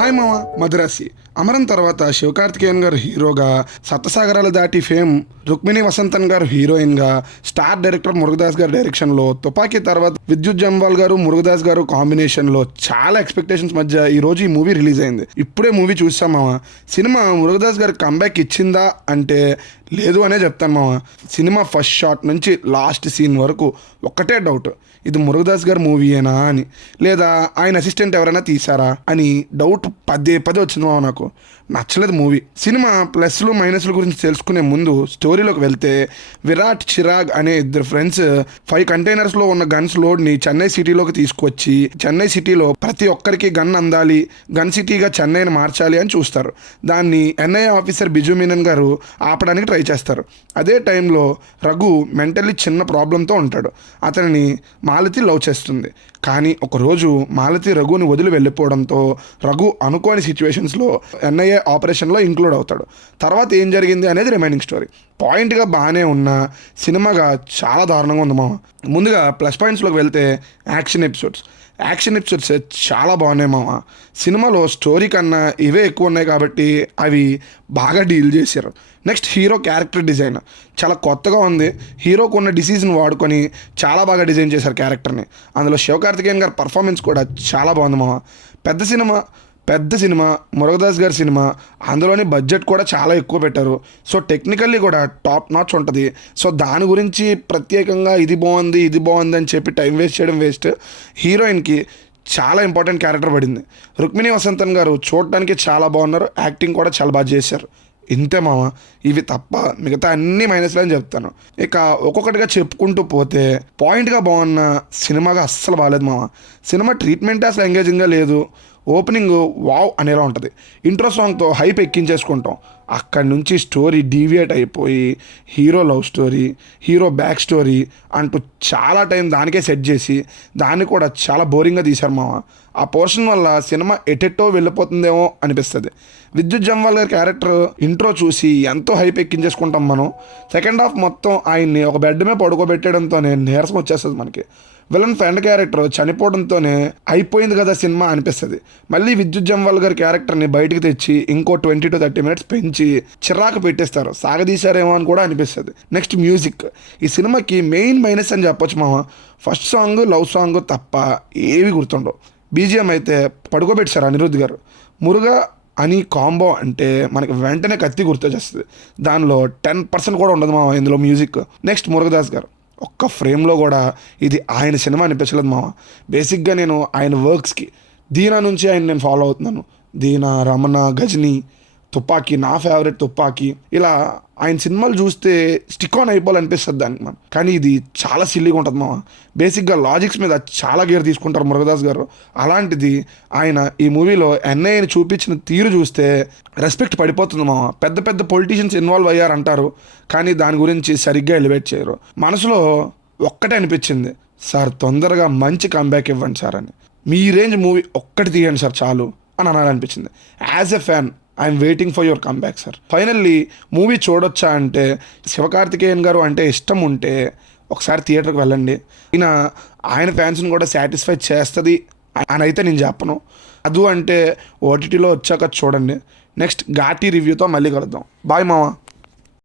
Hi మామ మద్రాసి అమరం తర్వాత శివకార్తికేయన్ గారు హీరోగా, సప్తసాగరాలు దాటి ఫేమ్ రుక్మిణి వసంతన్ గారు హీరోయిన్గా, స్టార్ డైరెక్టర్ మురుగదాస్ గారి డైరెక్షన్లో, తుపాకీ తర్వాత విద్యుత్ జంవాల్ గారు మురుగదాస్ గారు కాంబినేషన్లో చాలా ఎక్స్పెక్టేషన్స్ మధ్య ఈరోజు ఈ మూవీ రిలీజ్ అయింది. ఇప్పుడే మూవీ చూసాం మామ. సినిమా మురుగదాస్ గారి కంబ్యాక్ ఇచ్చిందా అంటే లేదు అనే చెప్తాను మామ. సినిమా ఫస్ట్ షాట్ నుంచి లాస్ట్ సీన్ వరకు ఒక్కటే డౌట్, ఇది మురుగదాస్ గారి మూవీయేనా అని, లేదా ఆయన అసిస్టెంట్ ఎవరైనా తీసారా అని డౌట్ పదే వచ్చింది మామ. నాకు నచ్చలేదు మూవీ. సినిమా ప్లస్లు మైనస్ల గురించి తెలుసుకునే ముందు స్టోరీలోకి వెళ్తే, విరాట్ చిరాగ్ అనే ఇద్దరు ఫ్రెండ్స్ 5 కంటైనర్స్లో ఉన్న గన్స్ లోడ్ని చెన్నై సిటీలోకి తీసుకొచ్చి, చెన్నై సిటీలో ప్రతి ఒక్కరికి గన్ అందాలి, గన్ సిటీగా చెన్నైని మార్చాలి అని చూస్తారు. దాన్ని ఎన్ఐఏ ఆఫీసర్ బిజు మీనన్ గారు ఆపడానికి ట్రై చేస్తారు. అదే టైంలో రఘు మెంటల్లీ చిన్న ప్రాబ్లంతో ఉంటాడు. అతనిని మాలతి లవ్ చేస్తుంది. కానీ ఒకరోజు మాలతి రఘుని వదిలి వెళ్ళిపోవడంతో రఘు అనుకోని సిచ్యువేషన్స్లో ఎన్ఐఏ ఆపరేషన్లో ఇంక్లూడ్ అవుతాడు. తర్వాత ఏం జరిగింది అనేది రిమైనింగ్ స్టోరీ. పాయింట్గా బాగానే ఉన్న సినిమాగా చాలా దారుణంగా ఉంది మామ. ముందుగా ప్లస్ పాయింట్స్లోకి వెళ్తే యాక్షన్ ఎపిసోడ్స్ చాలా బాగున్నాయి మామ. సినిమాలో స్టోరీ కన్నా ఇవే ఎక్కువ ఉన్నాయి కాబట్టి అవి బాగా డీల్ చేశారు. నెక్స్ట్ హీరో క్యారెక్టర్ డిజైన్ చాలా కొత్తగా ఉంది. హీరోకు ఉన్న డిసీజ్ని వాడుకొని చాలా బాగా డిజైన్ చేశారు క్యారెక్టర్ని. అందులో శివకార్తికేయన్ గారి పర్ఫార్మెన్స్ కూడా చాలా బాగుంది మామ. పెద్ద సినిమా మురుగదాస్ గారి సినిమా, అందులోని బడ్జెట్ కూడా చాలా ఎక్కువ పెట్టారు. సో టెక్నికల్లీ కూడా టాప్ నాచ్ ఉంటుంది. సో దాని గురించి ప్రత్యేకంగా ఇది బాగుంది అని చెప్పి టైం వేస్ట్ చేయడం వేస్ట్. హీరోయిన్కి చాలా ఇంపార్టెంట్ క్యారెక్టర్ పడింది. రుక్మిణి వసంతన్ గారు చూడటానికి చాలా బాగున్నారు, యాక్టింగ్ కూడా చాలా బాగా చేశారు. ఇంతే మామ. ఇవి తప్ప మిగతా అన్ని మైనస్లు అని చెప్తాను. ఇక ఒక్కొక్కటిగా చెప్పుకుంటూ పోతే, పాయింట్గా బాగున్న సినిమాగా అస్సలు బాగాలేదు మామ. సినిమా ట్రీట్మెంటే అసలు ఎంగేజింగ్గా లేదు. ఓపెనింగ్ వావ్ అనేలా ఉంటుంది. ఇంట్రో సాంగ్తో హైప్ ఎక్కించేసుకుంటాం. అక్కడి నుంచి స్టోరీ డీవియేట్ అయిపోయి hero love story, hero back story అంటూ చాలా టైం దానికే సెట్ చేసి దాన్ని కూడా చాలా బోరింగ్గా తీశారు మామ. ఆ పోర్షన్ వల్ల సినిమా ఎటెట్టో వెళ్ళిపోతుందేమో అనిపిస్తుంది. విద్యుత్ జంవాల్ గారి క్యారెక్టర్ ఇంట్రో చూసి ఎంతో హైప్ ఎక్కించేసుకుంటాం మనం. సెకండ్ హాఫ్ మొత్తం ఆయన్ని ఒక బెడ్ మీద పడుకోబెట్టడంతోనే నీరసం వచ్చేస్తుంది మనకి. విలన్ ఫ్రెండ్ క్యారెక్టర్ చనిపోవడంతోనే అయిపోయింది కదా సినిమా అనిపిస్తుంది. మళ్ళీ విద్యుత్ జంవాల్ గారి క్యారెక్టర్ని బయటికి తెచ్చి ఇంకో 20 to 30 minutes పెంచి చిరాకు పెట్టేస్తారు, సాగదీశారేమో అని కూడా అనిపిస్తుంది. Next music. ఈ సినిమాకి మెయిన్ మైనస్ అని చెప్పొచ్చు మామ. ఫస్ట్ సాంగ్ లవ్ సాంగ్ తప్ప ఏవి గుర్తుండవు. బీజిఎం అయితే పడుకోబెట్టారు అనిరుద్ధ్ గారు. మురుగా అని కాంబో అంటే మనకి వెంటనే కత్తి గుర్తొచ్చేస్తుంది. దానిలో 10% కూడా ఉండదు మామ ఇందులో మ్యూజిక్. నెక్స్ట్ మురుగదాస్ గారు ఒక్క ఫ్రేమ్లో కూడా ఇది ఆయన సినిమా అనిపించలేదు మామ. బేసిక్గా నేను ఆయన వర్క్స్కి దీనా నుంచి నేను ఫాలో అవుతున్నాను. దీనా, రమణ, గజనీ, తుపాకీ, నా ఫేవరెట్ తుపాకీ, ఇలా ఆయన సినిమాలు చూస్తే స్టిక్ ఆన్ అయిపోవాలనిపిస్తుంది దానికి మనం. కానీ ఇది చాలా సిల్లీగా ఉంటుంది మామ. బేసిక్గా లాజిక్స్ మీద చాలా గేర్ తీసుకుంటారు మురుగదాస్ గారు. అలాంటిది ఆయన ఈ మూవీలో ఎన్ఐఏని చూపించిన తీరు చూస్తే రెస్పెక్ట్ పడిపోతుంది మామ. పెద్ద పొలిటీషియన్స్ ఇన్వాల్వ్ అయ్యారంటారు, కానీ దాని గురించి సరిగ్గా ఎలివేట్ చేయరు. మనసులో ఒక్కటే అనిపించింది, సార్ తొందరగా మంచి కంబ్యాక్ ఇవ్వండి సార్ అని. మీ రేంజ్ మూవీ ఒక్కటి తీయండి సార్ చాలు అని అనాలనిపించింది. As a fan I'm waiting for your comeback sir. Finally movie చూడొచ్చా అంటే, శివకార్తికేయన్ గారు అంటే ఇష్టం ఉంటే ఒకసారి థియేటర్కి వెళ్ళండి. ఆయన ఫ్యాన్స్ని కూడా సాటిస్ఫై చేస్తుంది అని అయితే నేను చెప్పను. అదు అంటే ఓటీటీలో వచ్చాక చూడండి. నెక్స్ట్ ఘాటీ రివ్యూతో మళ్ళీ కలుద్దాం. బాయ్ మామ.